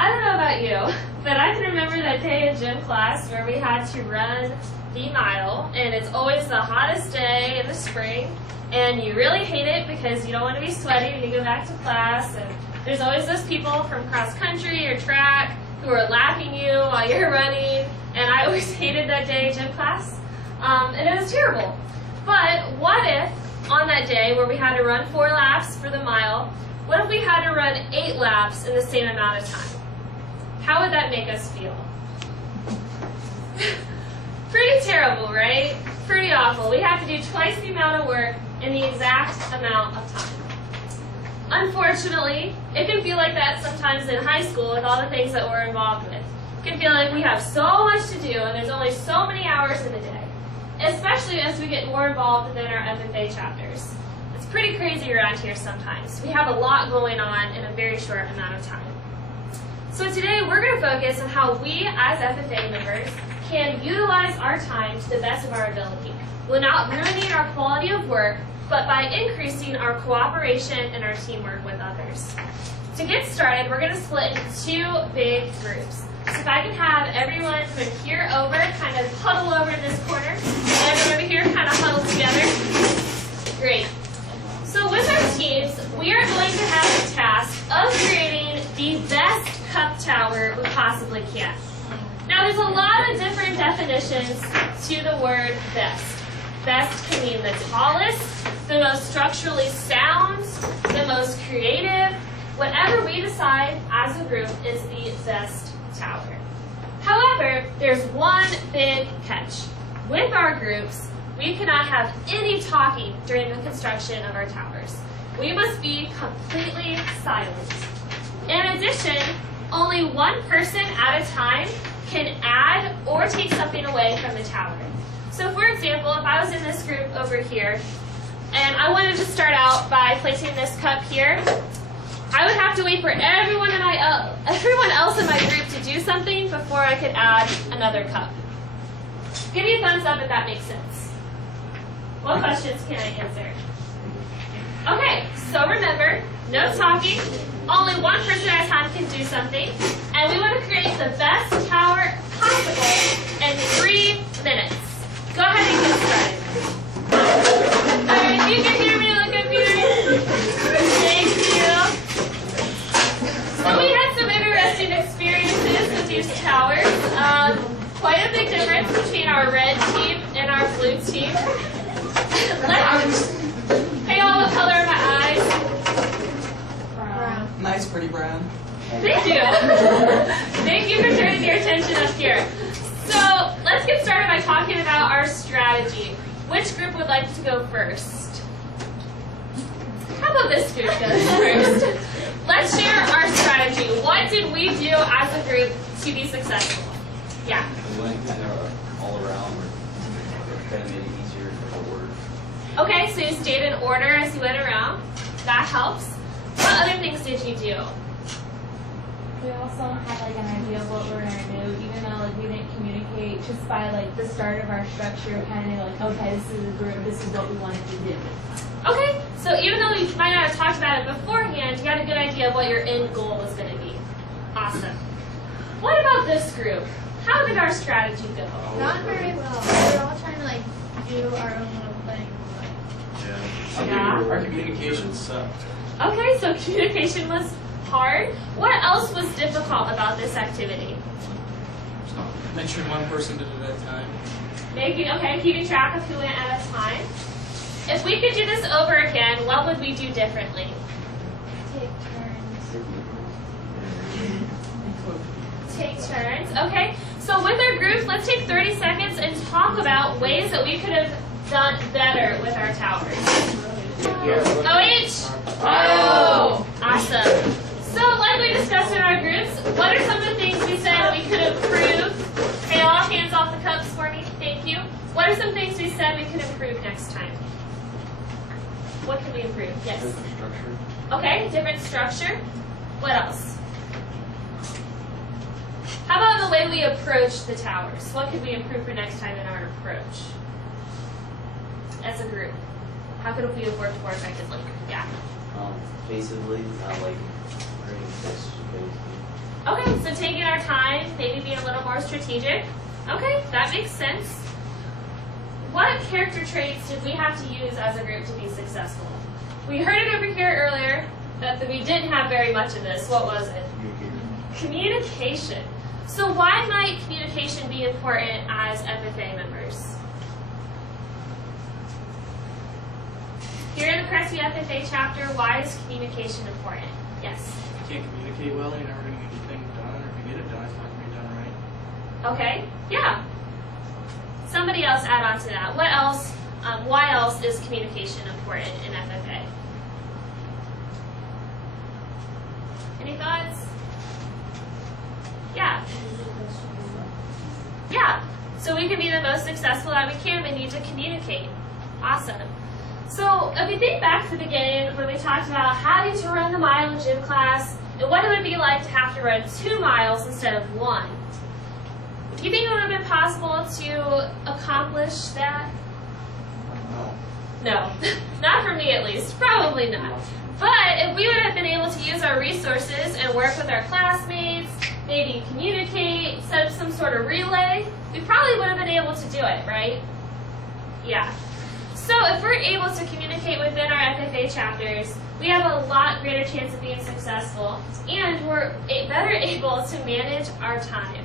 I don't know about you, but I can remember that day in gym class where we had to run the mile, and it's always the hottest day in the spring, and you really hate it because you don't want to be sweaty when you go back to class, and there's always those people from cross country or track who are lapping you while you're running, and I always hated that day in gym class, and it was terrible. But what if on that day where we had to run 4 laps for the mile, what if we had to run 8 laps in the same amount of time? How would that make us feel? Pretty terrible, right? Pretty awful. We have to do twice the amount of work in the exact amount of time. Unfortunately, it can feel like that sometimes in high school with all the things that we're involved with. It can feel like we have so much to do and there's only so many hours in the day, especially as we get more involved within our FFA chapters. It's pretty crazy around here sometimes. We have a lot going on in a very short amount of time. So today we're going to focus on how we as FFA members can utilize our time to the best of our ability without ruining our quality of work, but by increasing our cooperation and our teamwork with others. To get started, we're going to split into 2 big groups. So if I can have everyone from here over kind of huddle over in this corner, and everyone over here kind of huddle together. Great. So with our teams, we are going to have the task of creating the best cup tower we possibly can. Now there's a lot of different definitions to the word best. Best can mean the tallest, the most structurally sound, the most creative. Whatever we decide as a group is the best tower. However, there's one big catch. With our groups, we cannot have any talking during the construction of our towers. We must be completely silent. In addition, only one person at a time can add or take something away from the tower. So for example, if I was in this group over here, and I wanted to start out by placing this cup here, I would have to wait for everyone else in my group to do something before I could add another cup. Give me a thumbs up if that makes sense. What questions can I answer? Okay, so remember, no talking, only one person at a time can do something, and we want to create the best tower possible in 3 minutes. Go ahead and get started. Alright, if you can hear me, look up here. Thank you. So we had some interesting experiences with these towers. Quite a big difference between our red team and our blue team. Hey y'all, what color are my eyes? Brown. Nice, pretty brown. Thank you. Thank you for turning your attention up here. So let's get started by talking about our strategy. Which group would like to go first? How about this group goes first? Let's share our strategy. What did we do as a group to be successful? Yeah. We went kind of all around, kind of made it easier to order. Okay, so you stayed in order as you went around. That helps. What other things did you do? We also had like an idea of what we were gonna do, even though like we didn't communicate. Just by like the start of our structure, we kind of knew like, okay, this is a group, this is what we wanted to do. Okay, so even though we might not have talked about it beforehand, you had a good idea of what your end goal was going to be. Awesome. What about this group? How did our strategy go? Not very well. We were all trying to like do our own little thing. Yeah. Our communication sucked. Okay, so communication was hard. What else was difficult about this activity? Make sure one person did it at a time. Keeping track of who went at a time. If we could do this over again, what would we do differently? Take turns. Take turns. Okay, so with our groups, let's take 30 seconds and talk about ways that we could have done better with our towers. OH? Oh! Awesome. So like we discussed in our groups, what are some of the things we said we could improve? Okay, all hands off the cups for me. Thank you. What are some things we said we could improve next time? What can we improve? Yes. Different structure. Okay, different structure. What else? How about the way we approach the towers? What could we improve for next time in our approach? As a group. How could we have worked more effectively? Yeah. Basically, not like hurting fish, basically. Okay, So taking our time, maybe being a little more strategic. Okay, that makes sense. What character traits did we have to use as a group to be successful? We heard it over here earlier that we didn't have very much of this. What was it? Communication. So why might communication be important as FFA members? Here in the Crestview FFA chapter, why is communication important? Yes. If you can't communicate well, you're never going to get anything done, or if you get it done, it's not going to be done right. Okay, yeah. Somebody else add on to that. What else, why else is communication important in FFA? Any thoughts? Yeah. Yeah. So we can be the most successful that we can, we need to communicate. Awesome. So if we think back to the beginning when we talked about having to run the mile in gym class, and what it would be like to have to run 2 miles instead of 1. Do you think it would have been possible to accomplish that? No. Not for me at least. Probably not. But if we would have been able to use our resources and work with our classmates, maybe communicate, set up some sort of relay, we probably would have been able to do it, right? Yeah. So if we're able to communicate within our FFA chapters, we have a lot greater chance of being successful, and we're better able to manage our time.